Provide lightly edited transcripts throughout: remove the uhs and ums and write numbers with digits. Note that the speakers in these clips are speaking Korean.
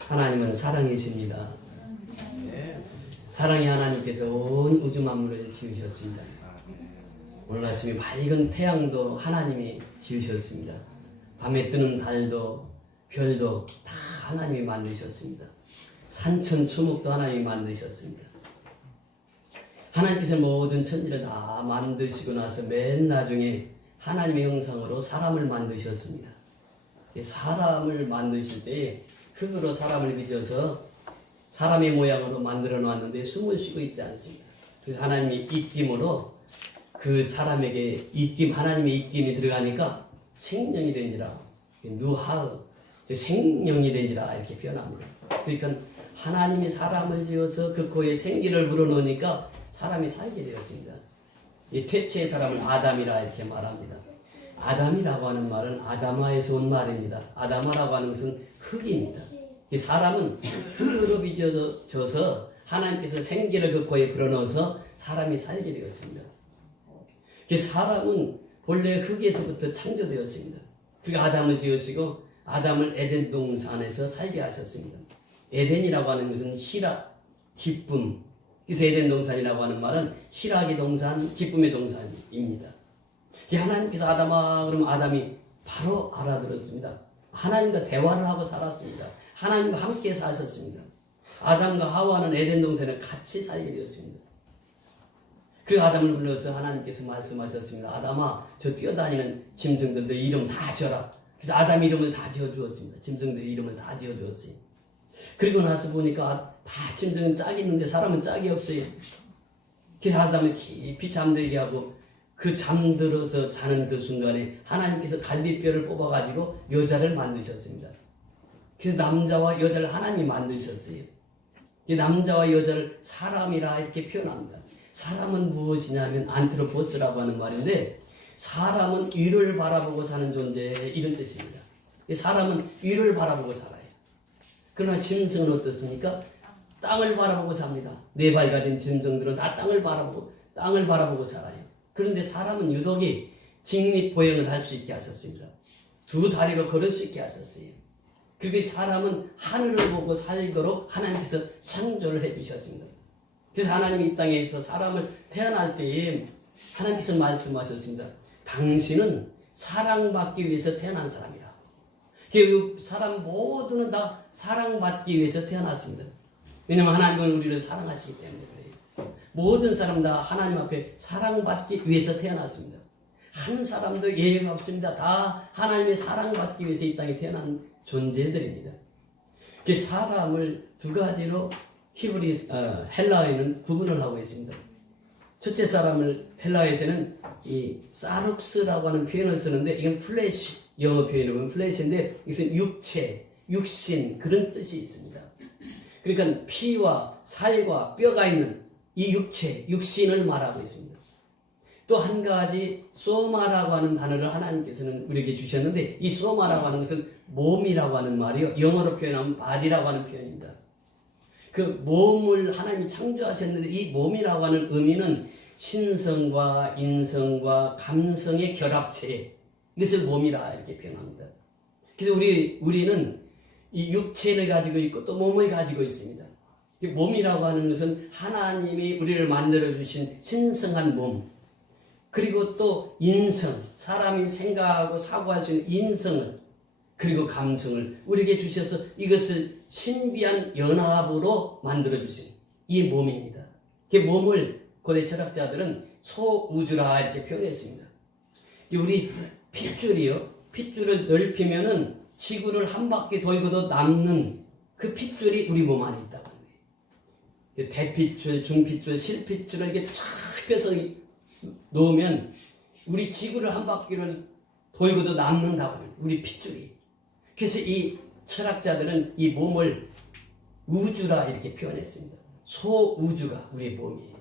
하나님은 사랑이십니다. 사랑의 하나님께서 온 우주 만물을 지으셨습니다. 오늘 아침에 밝은 태양도 하나님이 지으셨습니다. 밤에 뜨는 달도 별도 다 하나님이 만드셨습니다. 산천초목도 하나님이 만드셨습니다. 하나님께서 모든 천지를 다 만드시고 나서 맨 나중에 하나님의 형상으로 사람을 만드셨습니다. 사람을 만드실 때 흙으로 사람을 빚어서 사람의 모양으로 만들어 놨는데 숨을 쉬고 있지 않습니다. 그래서 하나님의 입김으로 그 사람에게 하나님의 입김이 들어가니까 생명이 된지라, 누하의 생명이 된지라 이렇게 표현합니다. 그러니까 하나님이 사람을 지어서 그 코에 생기를 불어넣으니까 사람이 살게 되었습니다. 이 태초의 사람은 아담이라 이렇게 말합니다. 아담이라고 하는 말은 아담아에서 온 말입니다. 아담아라고 하는 것은 흙입니다. 이 사람은 흙으로 빚어져서 하나님께서 생기를 그 코에 불어넣어서 사람이 살게 되었습니다. 사람은 본래 흙에서부터 창조되었습니다. 그리고 아담을 지으시고 아담을 에덴 동산에서 살게 하셨습니다. 에덴이라고 하는 것은 희락, 기쁨. 그래서 에덴 동산이라고 하는 말은 희락의 동산, 기쁨의 동산입니다. 하나님께서 아담아 그러면 아담이 바로 알아들었습니다. 하나님과 대화를 하고 살았습니다. 하나님과 함께 사셨습니다. 아담과 하와는 에덴 동산에 같이 살게 되었습니다. 그 아담을 불러서 하나님께서 말씀하셨습니다. 아담아, 저 뛰어다니는 짐승들도 이름 다 지어라. 그래서 아담 이름을 다 지어주었습니다. 짐승들 이름을 다 지어주었어요. 그리고 나서 보니까 다 짐승은 짝이 있는데 사람은 짝이 없어요. 그래서 아담을 깊이 잠들게 하고 그 잠들어서 자는 그 순간에 하나님께서 갈비뼈를 뽑아가지고 여자를 만드셨습니다. 그래서 남자와 여자를 하나님이 만드셨어요. 이 남자와 여자를 사람이라 이렇게 표현합니다. 사람은 무엇이냐면 안트로포스라고 하는 말인데 사람은 위를 바라보고 사는 존재 이런 뜻입니다. 사람은 위를 바라보고 살아요. 그러나 짐승은 어떻습니까? 땅을 바라보고 삽니다. 네 발 가진 짐승들은 다 땅을 바라보고 살아요. 그런데 사람은 유독이 직립보행을 할 수 있게 하셨습니다. 두 다리로 걸을 수 있게 하셨어요. 그리고 사람은 하늘을 보고 살도록 하나님께서 창조를 해주셨습니다. 그래서 하나님이 이 땅에서 사람을 태어날 때에 하나님께서 말씀하셨습니다. 당신은 사랑받기 위해서 태어난 사람이라. 그 사람 모두는 다 사랑받기 위해서 태어났습니다. 왜냐하면 하나님은 우리를 사랑하시기 때문에 그래요. 모든 사람 다 하나님 앞에 사랑받기 위해서 태어났습니다. 한 사람도 예외가 없습니다. 다 하나님의 사랑받기 위해서 이 땅에 태어난 존재들입니다. 그 사람을 두 가지로 헬라어에는 구분을 하고 있습니다. 첫째 사람을 헬라어에서는 이 사룩스라고 하는 표현을 쓰는데 이건 플래시, 영어 표현으로는 플래시인데 이것은 육체, 육신 그런 뜻이 있습니다. 그러니까 피와 살과 뼈가 있는 이 육체, 육신을 말하고 있습니다. 또 한 가지 소마라고 하는 단어를 하나님께서는 우리에게 주셨는데 이 소마라고 하는 것은 몸이라고 하는 말이요. 영어로 표현하면 body라고 하는 표현입니다. 그 몸을 하나님이 창조하셨는데 이 몸이라고 하는 의미는 신성과 인성과 감성의 결합체 이것을 몸이라 이렇게 표현합니다. 그래서 우리는 이 육체를 가지고 있고 또 몸을 가지고 있습니다. 몸이라고 하는 것은 하나님이 우리를 만들어 주신 신성한 몸 그리고 또 인성 사람이 생각하고 사고할 수 있는 인성을 그리고 감성을 우리에게 주셔서 이것을 신비한 연합으로 만들어주신 이 몸입니다. 그 몸을 고대 철학자들은 소우주라 이렇게 표현했습니다. 우리 핏줄을 넓히면은 지구를 한 바퀴 돌고도 남는 그 핏줄이 우리 몸 안에 있다고 하는 거예요. 대핏줄, 중핏줄, 실핏줄을 이렇게 쫙 펴서 놓으면 우리 지구를 한 바퀴를 돌고도 남는다고 하는 거예요. 우리 핏줄이. 그래서 이 철학자들은 이 몸을 우주라 이렇게 표현했습니다. 소우주가 우리 몸이에요.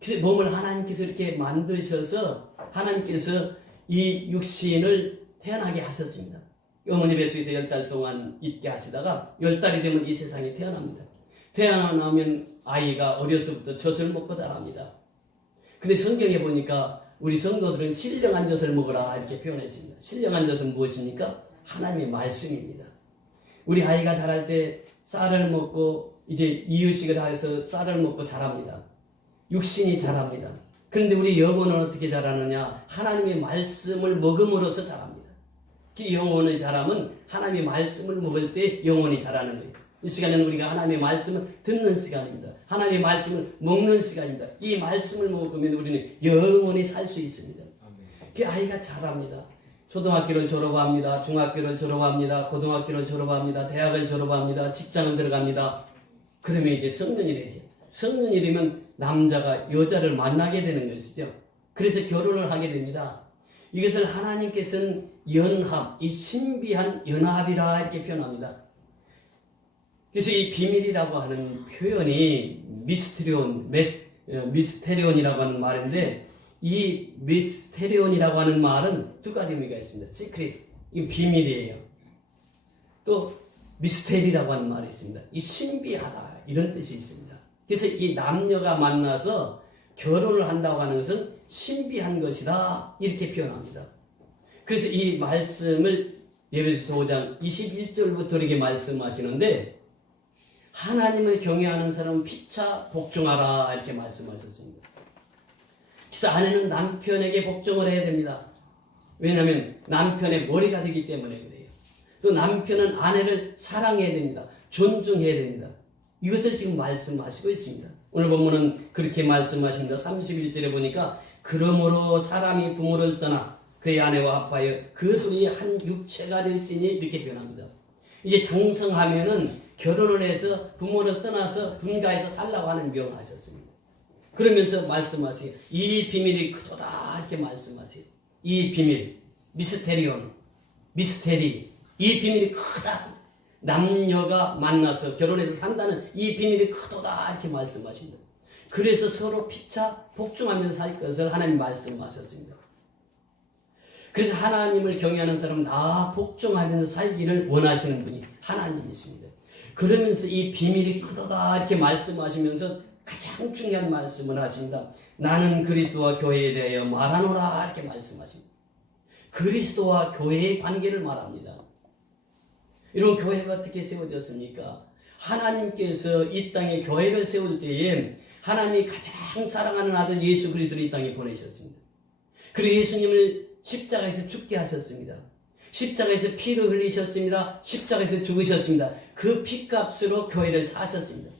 그래서 몸을 하나님께서 이렇게 만드셔서 하나님께서 이 육신을 태어나게 하셨습니다. 어머니 뱃속에서 10달 동안 있게 하시다가 10달이 되면 이 세상에 태어납니다. 태어나면 아이가 어려서부터 젖을 먹고 자랍니다. 근데 성경에 보니까 우리 성도들은 신령한 젖을 먹으라 이렇게 표현했습니다. 신령한 젖은 무엇입니까? 하나님의 말씀입니다. 우리 아이가 자랄 때 쌀을 먹고 이제 이유식을 해서 쌀을 먹고 자랍니다. 육신이 자랍니다. 그런데 우리 영혼은 어떻게 자라느냐? 하나님의 말씀을 먹음으로써 자랍니다. 그 영혼의 자람은 하나님의 말씀을 먹을 때 영혼이 자라는 거예요. 이 시간에는 우리가 하나님의 말씀을 듣는 시간입니다. 하나님의 말씀을 먹는 시간입니다. 이 말씀을 먹으면 우리는 영원히 살 수 있습니다. 그 아이가 자랍니다. 초등학교를 졸업합니다. 중학교를 졸업합니다. 고등학교를 졸업합니다. 대학을 졸업합니다. 직장을 들어갑니다. 그러면 이제 성년이 되죠. 성년이 되면 남자가 여자를 만나게 되는 것이죠. 그래서 결혼을 하게 됩니다. 이것을 하나님께서는 연합, 이 신비한 연합이라 이렇게 표현합니다. 그래서 이 비밀이라고 하는 표현이 미스테리온이라고 하는 말인데, 이 미스테리온이라고 하는 말은 두 가지 의미가 있습니다. 시크릿, 이 비밀이에요. 또 미스테리라고 하는 말이 있습니다. 이 신비하다, 이런 뜻이 있습니다. 그래서 이 남녀가 만나서 결혼을 한다고 하는 것은 신비한 것이다, 이렇게 표현합니다. 그래서 이 말씀을 에베소서 5장 21절부터 이렇게 말씀하시는데, 하나님을 경외하는 사람은 피차 복종하라, 이렇게 말씀하셨습니다. 그래서 아내는 남편에게 복종을 해야 됩니다. 왜냐하면 남편의 머리가 되기 때문에 그래요. 또 남편은 아내를 사랑해야 됩니다. 존중해야 됩니다. 이것을 지금 말씀하시고 있습니다. 오늘 본문은 그렇게 말씀하십니다. 31절에 보니까 그러므로 사람이 부모를 떠나 그의 아내와 합하여 그 둘이 한 육체가 될지니, 이렇게 표현합니다. 이제 장성하면은 결혼을 해서 부모를 떠나서 분가해서 살라고 하는 명하셨습니다. 그러면서 말씀하세요. 이 비밀이 크도다, 이렇게 말씀하세요. 이 비밀, 미스테리, 이 비밀이 크다. 남녀가 만나서 결혼해서 산다는 이 비밀이 크도다, 이렇게 말씀하십니다. 그래서 서로 피차 복종하면서 살 것을 하나님 말씀하셨습니다. 그래서 하나님을 경외하는 사람은 다 복종하면서 살기를 원하시는 분이 하나님이십니다. 그러면서 이 비밀이 크도다, 이렇게 말씀하시면서 가장 중요한 말씀을 하십니다. 나는 그리스도와 교회에 대하여 말하노라, 이렇게 말씀하십니다. 그리스도와 교회의 관계를 말합니다. 이런 교회가 어떻게 세워졌습니까? 하나님께서 이 땅에 교회를 세울 때에 하나님이 가장 사랑하는 아들 예수 그리스도를 이 땅에 보내셨습니다. 그리고 예수님을 십자가에서 죽게 하셨습니다. 십자가에서 피를 흘리셨습니다. 십자가에서 죽으셨습니다. 그 피값으로 교회를 사셨습니다.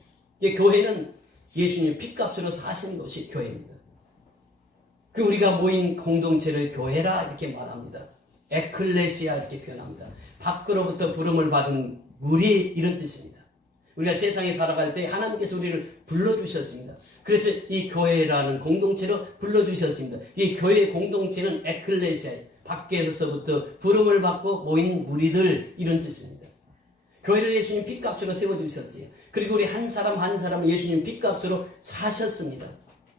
교회는 예수님 피값으로 사신 것이 교회입니다. 그 우리가 모인 공동체를 교회라 이렇게 말합니다. 에클레시아 이렇게 표현합니다. 밖으로부터 부름을 받은 무리, 이런 뜻입니다. 우리가 세상에 살아갈 때 하나님께서 우리를 불러주셨습니다. 그래서 이 교회라는 공동체로 불러주셨습니다. 이 교회 공동체는 에클레시아, 밖에서부터 부름을 받고 모인 무리들, 이런 뜻입니다. 교회를 예수님 핏값으로 세워주셨어요. 그리고 우리 한 사람 한 사람을 예수님 핏값으로 사셨습니다.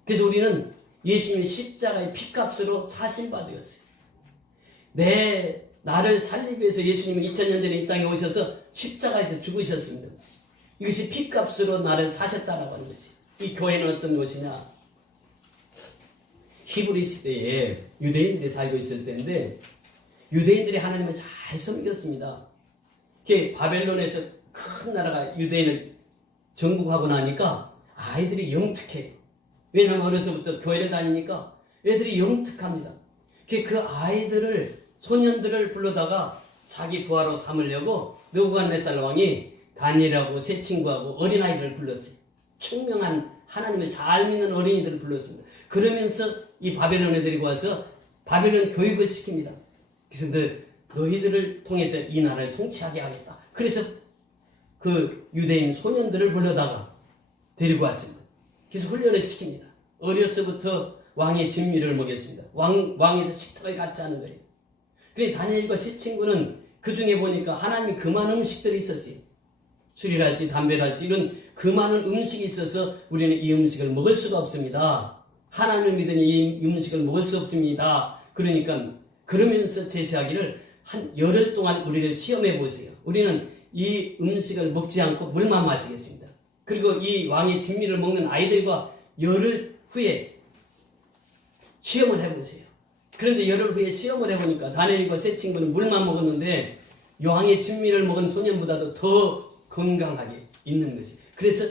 그래서 우리는 예수님의 십자가의 핏값으로 사신 바 되었어요. 나를 살리기 위해서 예수님은 2000년 전에 이 땅에 오셔서 십자가에서 죽으셨습니다. 이것이 핏값으로 나를 사셨다라고 하는 것이에요. 이 교회는 어떤 것이냐? 히브리 시대에 유대인들이 살고 있을 때인데, 유대인들이 하나님을 잘 섬겼습니다. 바벨론에서 큰 나라가 유대인을 정복하고 나니까 아이들이 영특해요. 왜냐하면 어려서부터 교회를 다니니까 애들이 영특합니다. 그 아이들을, 소년들을 불러다가 자기 부하로 삼으려고 느부갓네살 왕이 다니엘하고 세 친구하고 어린아이들을 불렀어요. 총명한 하나님을 잘 믿는 어린이들을 불렀습니다. 그러면서 이 바벨론에 데리고 와서 바벨론 교육을 시킵니다. 그래서 너희들을 통해서 이 나라를 통치하게 하겠다. 그래서 그 유대인 소년들을 불러다가 데리고 왔습니다. 그래서 훈련을 시킵니다. 어려서부터 왕의 진미를 먹였습니다. 왕에서 식탁을 같이 하는 거예요. 그래 다니엘과 세 친구는 그 중에 보니까 하나님이 그 많은 음식들이 있었어요. 술이랄지 담배랄지 이런 그 많은 음식이 있어서 우리는 이 음식을 먹을 수가 없습니다. 하나님을 믿으니 이 음식을 먹을 수 없습니다. 그러니까 그러면서 제시하기를 한 열흘 동안 우리를 시험해 보세요. 우리는 이 음식을 먹지 않고 물만 마시겠습니다. 그리고 이 왕의 진미를 먹는 아이들과 열흘 후에 시험을 해보세요. 그런데 열흘 후에 시험을 해보니까 다니엘과 세 친구는 물만 먹었는데 왕의 진미를 먹은 소년보다도 더 건강하게 있는 것이. 그래서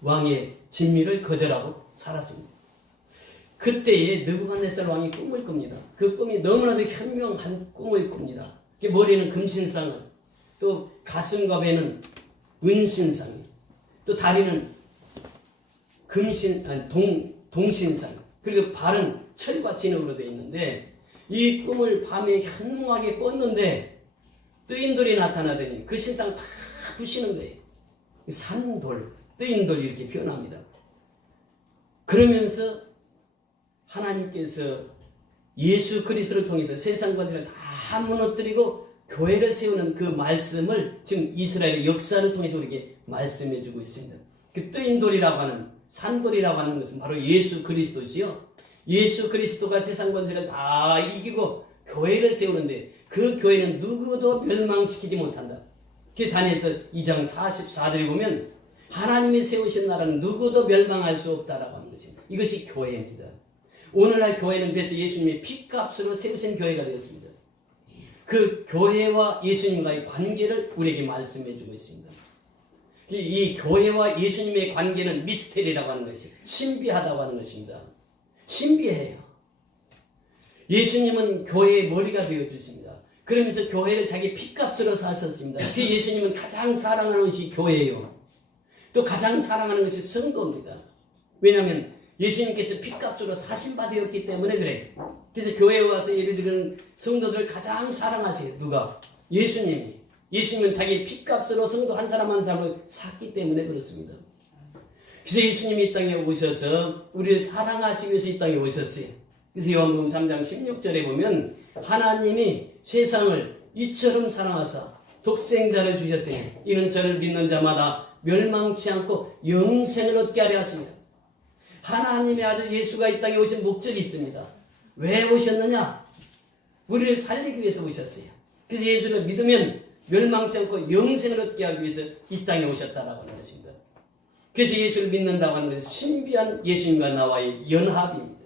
왕의 진미를 거절하고 살았습니다. 그때에 느부갓네살 왕이 꿈을 꿉니다. 그 꿈이 너무나도 현명한 꿈을 꿉니다. 머리는 금신상을, 또 가슴과 배는 은신상, 또 다리는 동신상, 그리고 발은 철과 진흙으로 되어 있는데, 이 꿈을 밤에 현무하게 꿨는데 뜨인돌이 나타나더니 그 신상 다 부시는 거예요. 산돌, 뜨인돌 이렇게 표현합니다. 그러면서 하나님께서 예수 그리스도를 통해서 세상 권세를 다 무너뜨리고 교회를 세우는 그 말씀을 지금 이스라엘의 역사를 통해서 우리에게 말씀해 주고 있습니다. 그 뜨인돌이라고 하는, 산돌이라고 하는 것은 바로 예수 그리스도지요. 예수 그리스도가 세상 권세를 다 이기고 교회를 세우는데 그 교회는 누구도 멸망시키지 못한다. 그 다니엘서 2장 44절에 보면 하나님이 세우신 나라는 누구도 멸망할 수 없다라고 하는 것입니다. 이것이 교회입니다. 오늘날 교회는 그래서 예수님의 피값으로 세우신 교회가 되었습니다. 그 교회와 예수님과의 관계를 우리에게 말씀해 주고 있습니다. 이 교회와 예수님의 관계는 미스테리라고 하는 것이, 신비하다고 하는 것입니다. 신비해요. 예수님은 교회의 머리가 되어주십니다. 그러면서 교회를 자기 피값으로 사셨습니다. 그 예수님은 가장 사랑하는 것이 교회예요. 또 가장 사랑하는 것이 성도입니다. 왜냐하면 예수님께서 피값으로 사신 바 되었기 때문에 그래. 그래서 교회에 와서 예배드리는 성도들을 가장 사랑하세요. 누가? 예수님이. 예수님은 자기 피값으로 성도 한 사람 한 사람을 샀기 때문에 그렇습니다. 그래서 예수님이 이 땅에 오셔서 우리를 사랑하시기 위해서 이 땅에 오셨어요. 그래서 요한복음 3장 16절에 보면 하나님이 세상을 이처럼 사랑하사 독생자를 주셨으니 이는 저를 믿는 자마다 멸망치 않고 영생을 얻게 하려 하십니다. 하나님의 아들 예수가 이 땅에 오신 목적이 있습니다. 왜 오셨느냐? 우리를 살리기 위해서 오셨어요. 그래서 예수를 믿으면 멸망치 않고 영생을 얻게 하기 위해서 이 땅에 오셨다라고 하는 것입니다. 그래서 예수를 믿는다고 하는 것은 신비한 예수님과 나와의 연합입니다.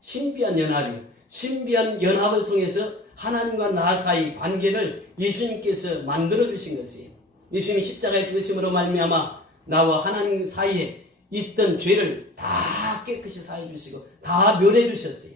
신비한 연합이요. 신비한 연합을 통해서 하나님과 나 사이 관계를 예수님께서 만들어 주신 것이에요. 예수님이 십자가에 죽으심으로 말미암아 나와 하나님 사이에 있던 죄를 다 깨끗이 사해 주시고 다 면해 주셨어요.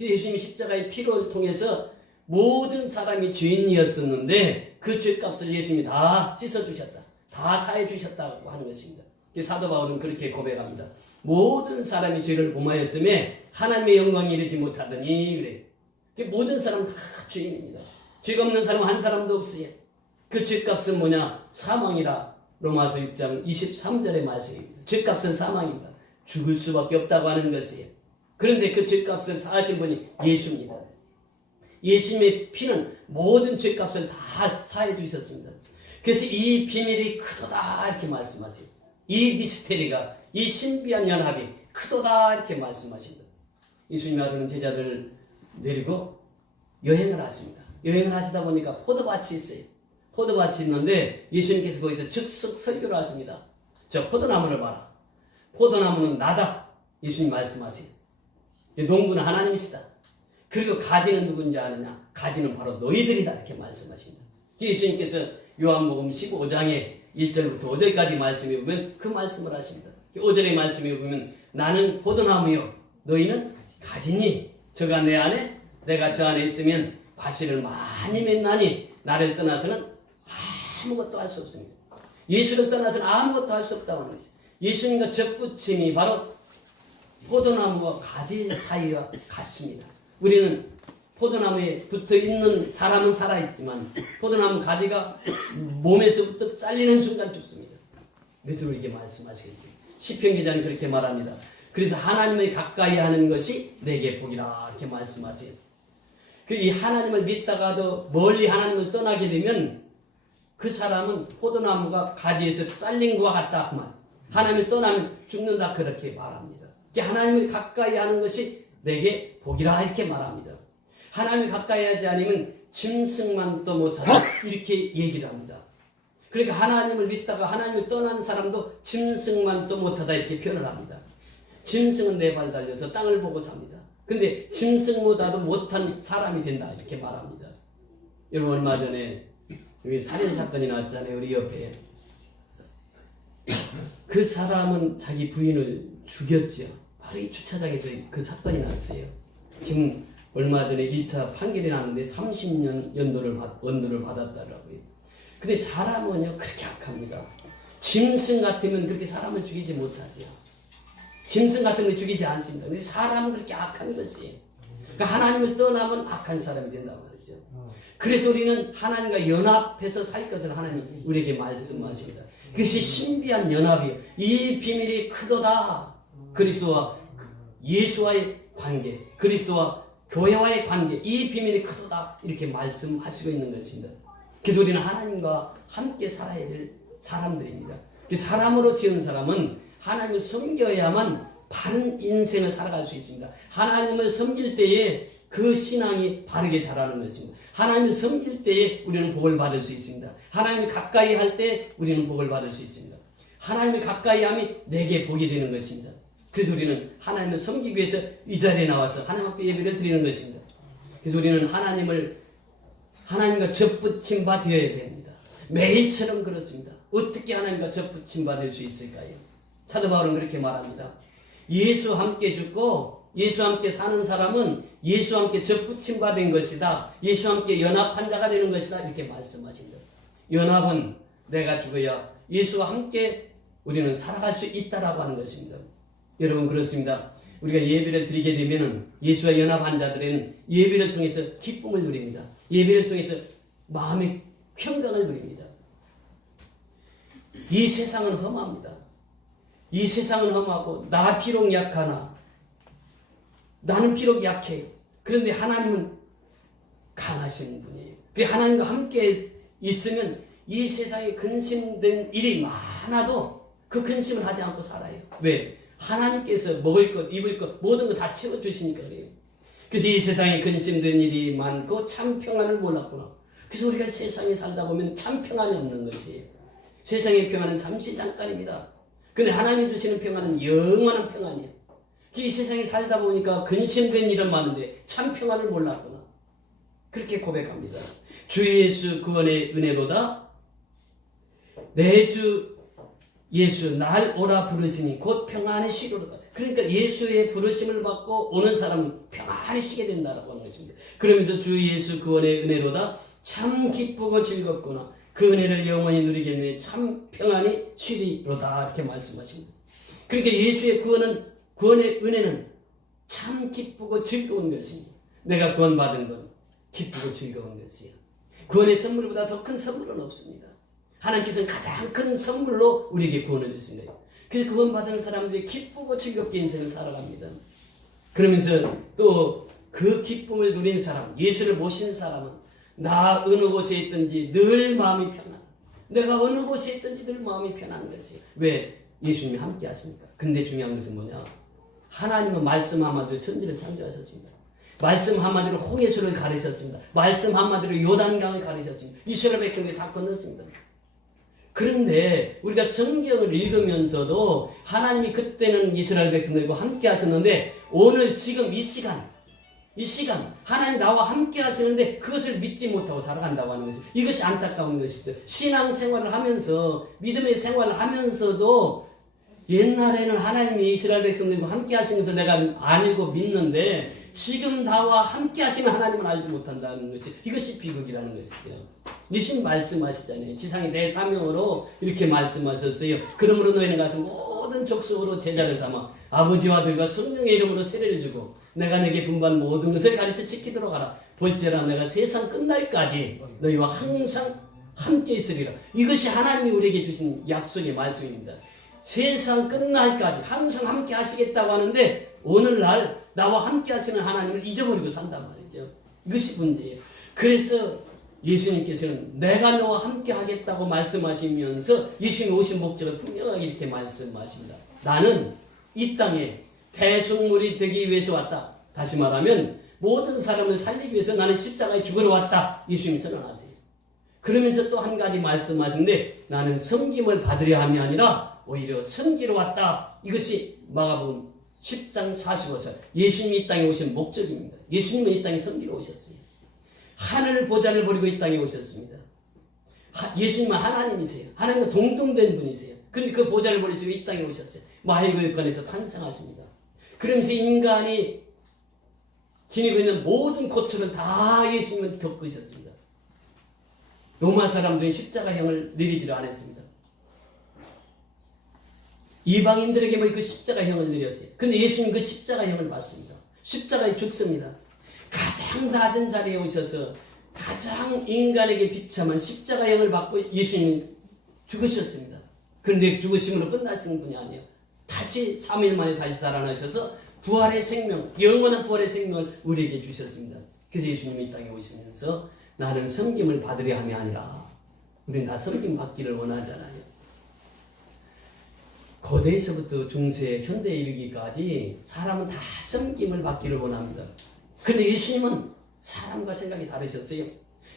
예수님이 십자가의 피를 통해서 모든 사람이 죄인이었었는데 그 죄값을 예수님이 다 씻어주셨다. 다 사해 주셨다고 하는 것입니다. 사도 바울은 그렇게 고백합니다. 모든 사람이 죄를 범하였음에 하나님의 영광이 이르지 못하더니 그래. 모든 사람 다 죄인입니다. 죄가 없는 사람 한 사람도 없어요. 그 죄값은 뭐냐? 사망이라. 로마서 6장 23절의 말씀입니다. 죄값은 사망입니다. 죽을 수밖에 없다고 하는 것이에요. 그런데 그 죄값을 사하신 분이 예수입니다. 예수님의 피는 모든 죄값을 다 사해 주셨습니다. 그래서 이 비밀이 크도다 이렇게 말씀하세요. 이 미스테리가, 이 신비한 연합이 크도다 이렇게 말씀하십니다. 예수님이 하루는 제자들을 내리고 여행을 하십니다. 여행을 하시다 보니까 포도밭이 있어요. 포도밭이 있는데 예수님께서 거기서 즉석 설교를 하십니다. 저 포도나무를 봐라. 포도나무는 나다. 예수님 말씀하세요. 농부는 하나님이시다. 그리고 가지는 누군지 아느냐? 가지는 바로 너희들이다. 이렇게 말씀하십니다. 예수님께서 요한복음 15장에 1절부터 5절까지 말씀해 보면 그 말씀을 하십니다. 5절의 말씀해 보면 나는 포도나무요 너희는 가지니 저가 내 안에 내가 저 안에 있으면 과실을 많이 맺나니 나를 떠나서는 아무것도 할 수 없습니다. 예수를 떠나서는 아무것도 할 수 없다고 하는 것이죠. 예수님과 접붙임이 바로 포도나무와 가지 사이와 같습니다. 우리는 포도나무에 붙어있는 사람은 살아있지만 포도나무 가지가 몸에서부터 잘리는 순간 죽습니다. 그래서 우리에게 말씀하시겠어요. 시편 기자는 그렇게 말합니다. 그래서 하나님을 가까이 하는 것이 내게 복이라 이렇게 말씀하세요. 이 하나님을 믿다가도 멀리 하나님을 떠나게 되면 그 사람은 포도나무가 가지에서 잘린 것과 같다. 하나님을 떠나면 죽는다 그렇게 말합니다. 하나님을 가까이 하는 것이 내게 복이라 이렇게 말합니다. 하나님을 가까이 하지 않으면 짐승만도 못하다 이렇게 얘기를 합니다. 그러니까 하나님을 믿다가 하나님을 떠난 사람도 짐승만도 못하다 이렇게 표현을 합니다. 짐승은 네 발 달려서 땅을 보고 삽니다. 근데 짐승보다도 못한 사람이 된다 이렇게 말합니다. 여러분 얼마 전에 여기 살인사건이 나왔잖아요. 우리 옆에. 그 사람은 자기 부인을 죽였죠. 바로 이 주차장에서 그 사건이 났어요. 지금 얼마 전에 1차 판결이 났는데 30년 연도를 받았다라고요. 근데 사람은요 그렇게 악합니다. 짐승 같으면 그렇게 사람을 죽이지 못하죠. 짐승 같으면 죽이지 않습니다. 근데 사람은 그렇게 악한 것이에요. 그러니까 하나님을 떠나면 악한 사람이 된단 말이죠. 그래서 우리는 하나님과 연합해서 살 것을 하나님이 우리에게 말씀하십니다. 그것이 신비한 연합이에요. 이 비밀이 크도다. 그리스도와 예수와의 관계, 그리스도와 교회와의 관계, 이 비밀이 크도다. 이렇게 말씀하시고 있는 것입니다. 그래서 우리는 하나님과 함께 살아야 될 사람들입니다. 사람으로 지은 사람은 하나님을 섬겨야만 바른 인생을 살아갈 수 있습니다. 하나님을 섬길 때에 그 신앙이 바르게 자라는 것입니다. 하나님을 섬길 때에 우리는 복을 받을 수 있습니다. 하나님을 가까이 할 때 우리는 복을 받을 수 있습니다. 하나님을 가까이 함이 내게 복이 되는 것입니다. 그래서 우리는 하나님을 섬기기 위해서 이 자리에 나와서 하나님 앞에 예배를 드리는 것입니다. 그래서 우리는 하나님과 접붙임 바 되어야 됩니다. 매일처럼 그렇습니다. 어떻게 하나님과 접붙임 받을 수 있을까요? 사도 바울은 그렇게 말합니다. 예수와 함께 죽고 예수와 함께 사는 사람은 예수와 함께 접붙임 받은 것이다. 예수와 함께 연합한 자가 되는 것이다. 이렇게 말씀하십니다. 연합은 내가 죽어야 예수와 함께 우리는 살아갈 수 있다라고 하는 것입니다. 여러분 그렇습니다. 우리가 예배를 드리게 되면 예수와 연합한 자들은 예배를 통해서 기쁨을 누립니다. 예배를 통해서 마음의 평강을 누립니다. 이 세상은 험합니다. 이 세상은 험하고 나 비록 약하나 나는 비록 약해요. 그런데 하나님은 강하신 분이에요. 그 하나님과 함께 있으면 이 세상에 근심된 일이 많아도 그 근심을 하지 않고 살아요. 왜? 하나님께서 먹을 것, 입을 것 모든 거 다 채워주시니까 그래요. 그래서 이 세상에 근심된 일이 많고 참 평안을 몰랐구나. 그래서 우리가 세상에 살다 보면 참 평안이 없는 것이에요. 세상의 평안은 잠시 잠깐입니다. 근데 하나님이 주시는 평안은 영원한 평안이에요. 이 세상에 살다 보니까 근심된 일은 많은데 참 평안을 몰랐구나. 그렇게 고백합니다. 주 예수 구원의 은혜보다 내 주 예수 날 오라 부르시니 곧 평안히 쉬리로다. 그러니까 예수의 부르심을 받고 오는 사람은 평안히 쉬게 된다고 하는 것입니다. 그러면서 주 예수 구원의 은혜로다 참 기쁘고 즐겁구나. 그 은혜를 영원히 누리겠네. 참 평안히 쉬리로다. 이렇게 말씀하십니다. 그러니까 예수의 구원의 은혜는 참 기쁘고 즐거운 것입니다. 내가 구원받은 건 기쁘고 즐거운 것이에요. 구원의 선물보다 더 큰 선물은 없습니다. 하나님께서는 가장 큰 선물로 우리에게 구원을 주신 거예요. 그래서 구원받은 사람들이 기쁘고 즐겁게 인생을 살아갑니다. 그러면서 또 그 기쁨을 누린 사람, 예수를 모신 사람은 나 어느 곳에 있든지 늘 마음이 편안. 내가 어느 곳에 있든지 늘 마음이 편한 것이에요. 왜? 예수님이 함께 하시니까. 근데 중요한 것은 뭐냐? 하나님은 말씀 한마디로 천지를 창조하셨습니다. 말씀 한마디로 홍해수를 가르셨습니다. 말씀 한마디로 요단강을 가르셨습니다. 이스라엘 백성들이 다 건넜습니다. 그런데 우리가 성경을 읽으면서도 하나님이 그때는 이스라엘 백성들과 함께 하셨는데 오늘 지금 이 시간 하나님 나와 함께 하시는데 그것을 믿지 못하고 살아간다고 하는 것이 이것이 안타까운 것이죠. 신앙생활을 하면서 믿음의 생활을 하면서도 옛날에는 하나님이 이스라엘 백성들과 함께 하시면서 내가 알고 믿는데 지금 나와 함께 하시는 하나님을 알지 못한다는 것이 이것이 비극이라는 것이죠. 예수님 말씀하시잖아요. 지상의 내 사명으로 이렇게 말씀하셨어요. 그러므로 너희는 가서 모든 족속으로 제자를 삼아 아버지와 아들과 성령의 이름으로 세례를 주고 내가 내게 분부한 모든 것을 가르쳐 지키도록 하라. 볼지라 내가 세상 끝날까지 너희와 항상 함께 있으리라. 이것이 하나님이 우리에게 주신 약속의 말씀입니다. 세상 끝날까지 항상 함께 하시겠다고 하는데 오늘날 나와 함께 하시는 하나님을 잊어버리고 산단 말이죠. 이것이 문제예요. 그래서 예수님께서는 내가 너와 함께 하겠다고 말씀하시면서 예수님이 오신 목적을 분명하게 이렇게 말씀하십니다. 나는 이 땅에 대속물이 되기 위해서 왔다. 다시 말하면 모든 사람을 살리기 위해서 나는 십자가에 죽으러 왔다. 예수님이 선언하세요. 그러면서 또 한 가지 말씀하시는데 나는 섬김을 받으려 함이 아니라 오히려 섬기러 왔다. 이것이 마가복음 10장 45절 예수님이 이 땅에 오신 목적입니다. 예수님은 이 땅에 섬기러 오셨어요. 하늘 보좌를 버리고 이 땅에 오셨습니다. 예수님은 하나님이세요. 하나님과 동등된 분이세요. 그런데 그 보좌를 버리시고 이 땅에 오셨어요. 마일구육간에서 탄생하십니다. 그러면서 인간이 지니고 있는 모든 고초를 다 예수님은 겪으셨습니다. 로마 사람들은 십자가형을 내리지를 않았습니다. 이방인들에게만 그 십자가형을 내렸어요. 근데 예수님 그 십자가형을 받습니다. 십자가에 죽습니다. 가장 낮은 자리에 오셔서 가장 인간에게 비참한 십자가형을 받고 예수님이 죽으셨습니다. 그런데 죽으심으로 끝나신 분이 아니에요. 다시 3일 만에 다시 살아나셔서 부활의 생명, 영원한 부활의 생명을 우리에게 주셨습니다. 그래서 예수님이 이 땅에 오시면서 나는 섬김을 받으려 함이 아니라, 우리는 다 섬김 받기를 원하잖아요. 고대에서부터 중세, 현대에 이르기까지 사람은 다 섬김을 받기를 원합니다. 그런데 예수님은 사람과 생각이 다르셨어요.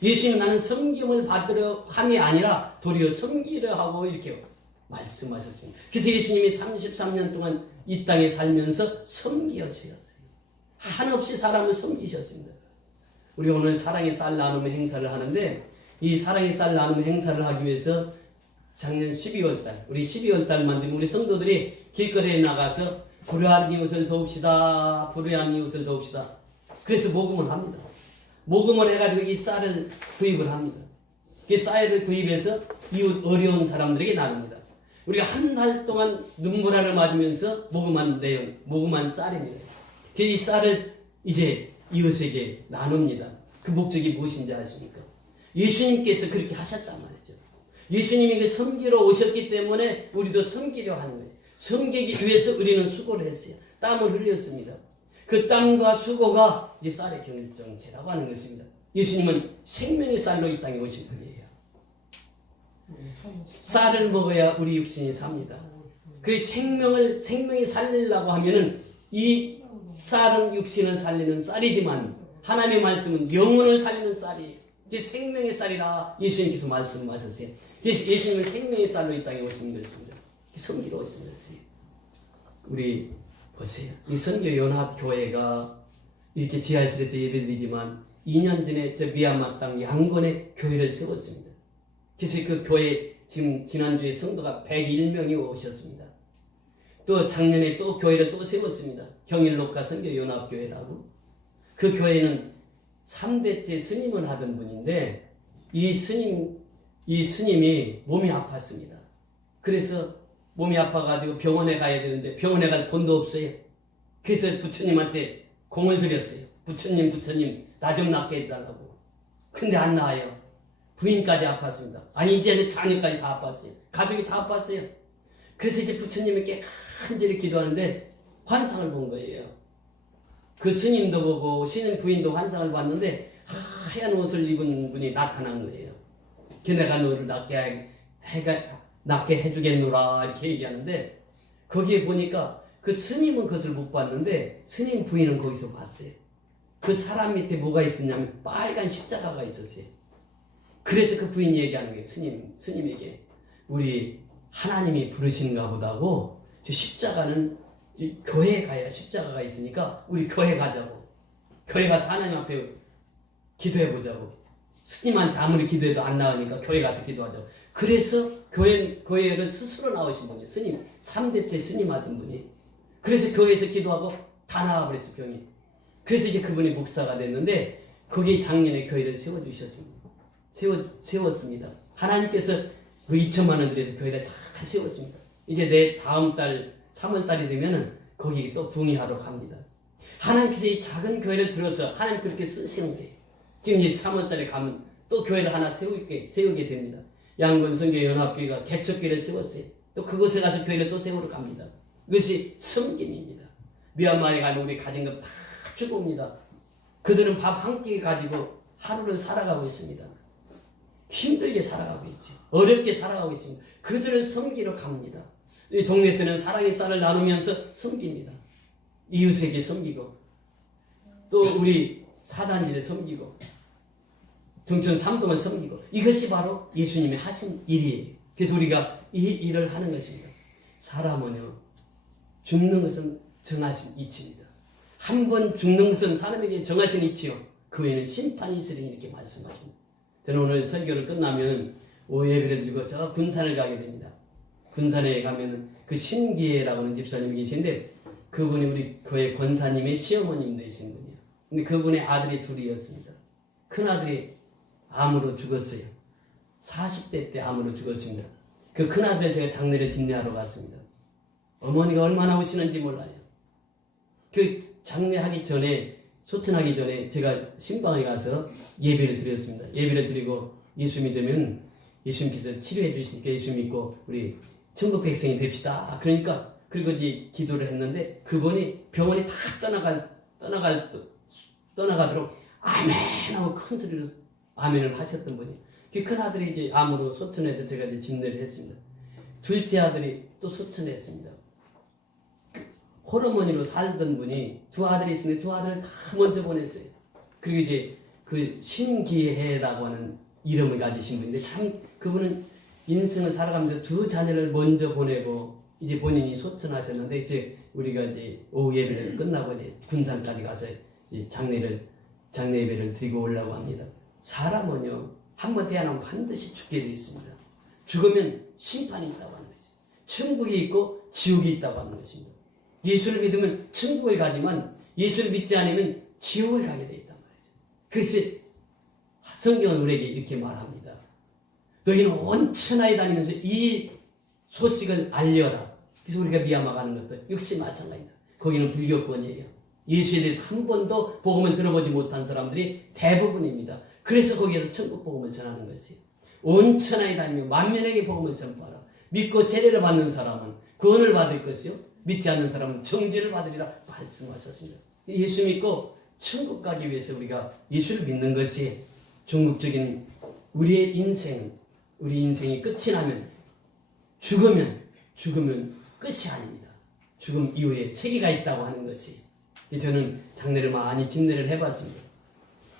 예수님은 나는 섬김을 받으려 함이 아니라 도리어 섬기려 하고 이렇게 말씀하셨습니다. 그래서 예수님이 33년 동안 이 땅에 살면서 섬기셨어요. 한없이 사람을 섬기셨습니다. 우리 오늘 사랑의 쌀 나눔 행사를 하는데, 이 사랑의 쌀 나눔 행사를 하기 위해서 작년 12월달, 우리 12월달만 되면 우리 성도들이 길거리에 나가서 불우한 이웃을 도웁시다, 불우한 이웃을 도웁시다. 그래서 모금을 합니다. 모금을 해가지고 이 쌀을 구입을 합니다. 그 쌀을 구입해서 이웃 어려운 사람들에게 나눕니다. 우리가 한 달 동안 눈보라를 맞으면서 모금한 내용, 모금한 쌀입니다. 이 쌀을 이제 이웃에게 나눕니다. 그 목적이 무엇인지 아십니까? 예수님께서 그렇게 하셨단 말이죠. 예수님이 그 섬기러 오셨기 때문에 우리도 섬기려 하는 거죠. 섬기기 위해서 우리는 수고를 했어요. 땀을 흘렸습니다. 그 땀과 수고가 이제 쌀의 경정체라고 하는 것입니다. 예수님은 생명의 쌀로 이 땅에 오신 분이에요. 쌀을 먹어야 우리 육신이 삽니다. 그 생명이 살리려고 하면은 이 쌀은 육신을 살리는 쌀이지만 하나님의 말씀은 영혼을 살리는 쌀이, 이게 생명의 쌀이라 예수님께서 말씀하셨어요. 그래서 예수님은 생명의 쌀로 이 땅에 오신 것입니다. 섬기러 오신 것이에요. 우리 보세요. 이 선교연합교회가 이렇게 지하실에서 예배드리지만 2년 전에 저 미얀마 땅 양곤에 교회를 세웠습니다. 그래서 그 교회 지금 지난주에 성도가 101명이 오셨습니다. 또 작년에 또 교회를 또 세웠습니다. 경일록가 선교연합교회라고. 그 교회는 3대째 스님을 하던 분인데 이 스님이 몸이 아팠습니다. 그래서 몸이 아파가지고 병원에 가야 되는데 병원에 갈 돈도 없어요. 그래서 부처님한테 공을 들였어요. 부처님 나 좀 낫게 해달라고. 근데 안 나아요. 부인까지 아팠습니다. 아니 이제는 자녀까지 다 아팠어요. 가족이 다 아팠어요. 그래서 이제 부처님께 간절히 기도하는데 환상을 본 거예요. 그 스님도 보고 스님 부인도 환상을 봤는데 하얀 옷을 입은 분이 나타난 거예요. 내가 너를 낫게 해주겠노라 이렇게 얘기하는데, 거기에 보니까 그 스님은 그것을 못 봤는데 스님 부인은 거기서 봤어요. 그 사람 밑에 뭐가 있었냐면 빨간 십자가가 있었어요. 그래서 그 부인이 얘기하는 거예요. 스님에게 우리 하나님이 부르시는가 보다고, 저 십자가는 교회에 가야 십자가가 있으니까 우리 교회 가자고. 교회 가서 하나님 앞에 기도해 보자고. 스님한테 아무리 기도해도 안 나오니까 교회 가서 기도하자고. 그래서 교회를 스스로 나오신 분이에요. 스님, 3대째 스님 하던 분이. 그래서 교회에서 기도하고 다 나와버렸어요, 병이. 그래서 이제 그분이 목사가 됐는데 거기에 작년에 교회를 세워주셨습니다. 세웠습니다. 하나님께서 그 2천만 원 들여서 교회를 잘 세웠습니다. 이제 내 다음 달 3월달이 되면은 거기 또 붕이하러 갑니다. 하나님께서 이 작은 교회를 들어서 하나님 그렇게 쓰시는 거예요. 지금 이제 3월달에 가면 또 교회를 하나 세우게 됩니다. 양곤 선교연합교회가 개척교회를 세웠어요. 또 그곳에 가서 교회를 또 세우러 갑니다. 그것이 섬김입니다. 미얀마에 가면 우리 가진 것 다 주고 옵니다. 그들은 밥 한 끼 가지고 하루를 살아가고 있습니다. 힘들게 살아가고 있지. 어렵게 살아가고 있습니다. 그들을 섬기러 갑니다. 이 동네에서는 사랑의 쌀을 나누면서 섬깁니다. 이웃에게 섬기고 또 우리 사단지를 섬기고 등촌 삼동을 섬기고, 이것이 바로 예수님이 하신 일이에요. 그래서 우리가 이 일을 하는 것입니다. 사람은요, 죽는 것은 정하신 이치입니다. 한 번 죽는 것은 사람에게 정하신 이치요, 그 외에는 심판이 있으리니 이렇게 말씀하십니다. 저는 오늘 설교를 끝나면 오후 예배를 드리고 저 군산을 가게 됩니다. 군산에 가면은 그 신기회라고 하는 집사님이 계신데 그분이 우리 교회 권사님의 시어머님 되신 분이에요. 근데 그분의 아들이 둘이었습니다. 큰 아들이 암으로 죽었어요. 40대 때 암으로 죽었습니다. 그 큰 아들 제가 장례를 집례하러 갔습니다. 어머니가 얼마나 우시는지 몰라요. 그 장례하기 전에 소천하기 전에 제가 신방에 가서 예배를 드렸습니다. 예배를 드리고 예수 믿으면 예수님께서 치료해 주시니까 예수 믿고 우리 천국 백성이 됩시다. 그러니까 그리고 이제 기도를 했는데 그분이 병원에 다 떠나가도록 아멘 하고 큰 소리로 아멘을 하셨던 분이에요. 그 큰 아들이 이제 암으로 소천해서 제가 이제 집례를 했습니다. 둘째 아들이 또 소천했습니다. 호르몬으로 살던 분이 두 아들이 있었는데 두 아들을 다 먼저 보냈어요. 그리고 이제 그 신기혜라고 하는 이름을 가지신 분인데 참 그분은 인생을 살아가면서 두 자녀를 먼저 보내고 이제 본인이 소천하셨는데 이제 우리가 이제 오후 예배를 끝나고 이제 군산까지 가서 장례 예배를 드리고 오려고 합니다. 사람은요 한번 태어나면 반드시 죽게 되어 있습니다. 죽으면 심판이 있다고 하는 거죠. 천국이 있고 지옥이 있다고 하는 것입니다. 예수를 믿으면 천국을 가지만 예수를 믿지 않으면 지옥을 가게 되어 있단 말이죠. 그래서 성경은 우리에게 이렇게 말합니다. 너희는 온 천하에 다니면서 이 소식을 알려라. 그래서 우리가 미얀마 가는 것도 역시 마찬가지입니다. 거기는 불교권이에요. 예수에 대해서 한 번도 복음을 들어보지 못한 사람들이 대부분입니다. 그래서 거기에서 천국 복음을 전하는 것이에요. 온 천하에 다니며 만민에게 복음을 전파하라. 믿고 세례를 받는 사람은 구원을 받을 것이요 믿지 않는 사람은 정죄를 받으리라 말씀하셨습니다. 예수 믿고 천국 가기 위해서 우리가 예수를 믿는 것이 종국적인 우리 인생이 끝이 나면 죽으면 끝이 아닙니다. 죽음 이후에 세계가 있다고 하는 것이 저는 장례를 많이 집례를 해봤습니다.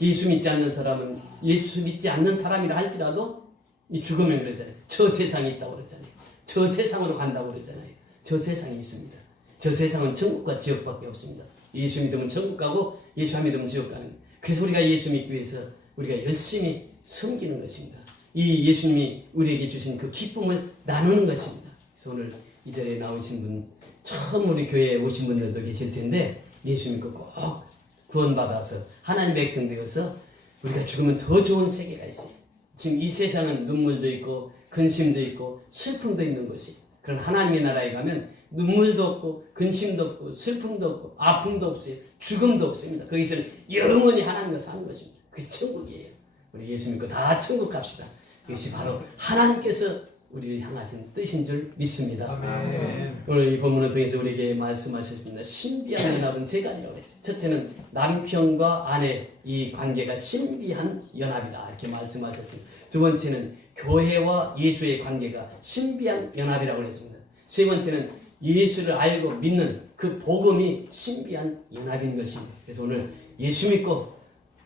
예수 믿지 않는 사람은 예수 믿지 않는 사람이라 할지라도 이 죽으면 그러잖아요. 저 세상에 있다고 그러잖아요. 저 세상으로 간다고 그러잖아요. 저 세상이 있습니다. 저 세상은 천국과 지옥밖에 없습니다. 예수 믿으면 천국 가고 예수 안 믿으면 지옥 가는 거예요. 그래서 우리가 예수 믿기 위해서 우리가 열심히 섬기는 것입니다. 이 예수님이 우리에게 주신 그 기쁨을 나누는 것입니다. 그래서 오늘 이 자리에 나오신 분 처음 우리 교회에 오신 분들도 계실 텐데 예수 믿고 꼭 구원받아서 하나님 백성 되어서 우리가 죽으면 더 좋은 세계가 있어요. 지금 이 세상은 눈물도 있고 근심도 있고 슬픔도 있는 것이 그런 하나님의 나라에 가면 눈물도 없고 근심도 없고 슬픔도 없고 아픔도 없어요. 죽음도 없습니다. 거기서는 영원히 하나님과 사는 것입니다. 그게 천국이에요. 우리 예수 믿고 다 천국 갑시다. 그것이 바로 하나님께서 우리를 향하신 뜻인 줄 믿습니다. 아멘. 오늘 이 본문을 통해서 우리에게 말씀하셨습니다. 신비한 연합은 세 가지라고 했어요. 첫째는 남편과 아내 이 관계가 신비한 연합이다 이렇게 말씀하셨습니다. 두 번째는 교회와 예수의 관계가 신비한 연합이라고 했습니다. 세 번째는 예수를 알고 믿는 그 복음이 신비한 연합인 것입니다. 그래서 오늘 예수 믿고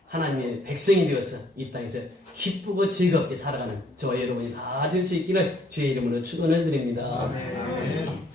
하나님의 백성이 되어서 이 땅에서 기쁘고 즐겁게 살아가는 저와 여러분이 다 될 수 있기를 주의 이름으로 축원을 드립니다. 아멘.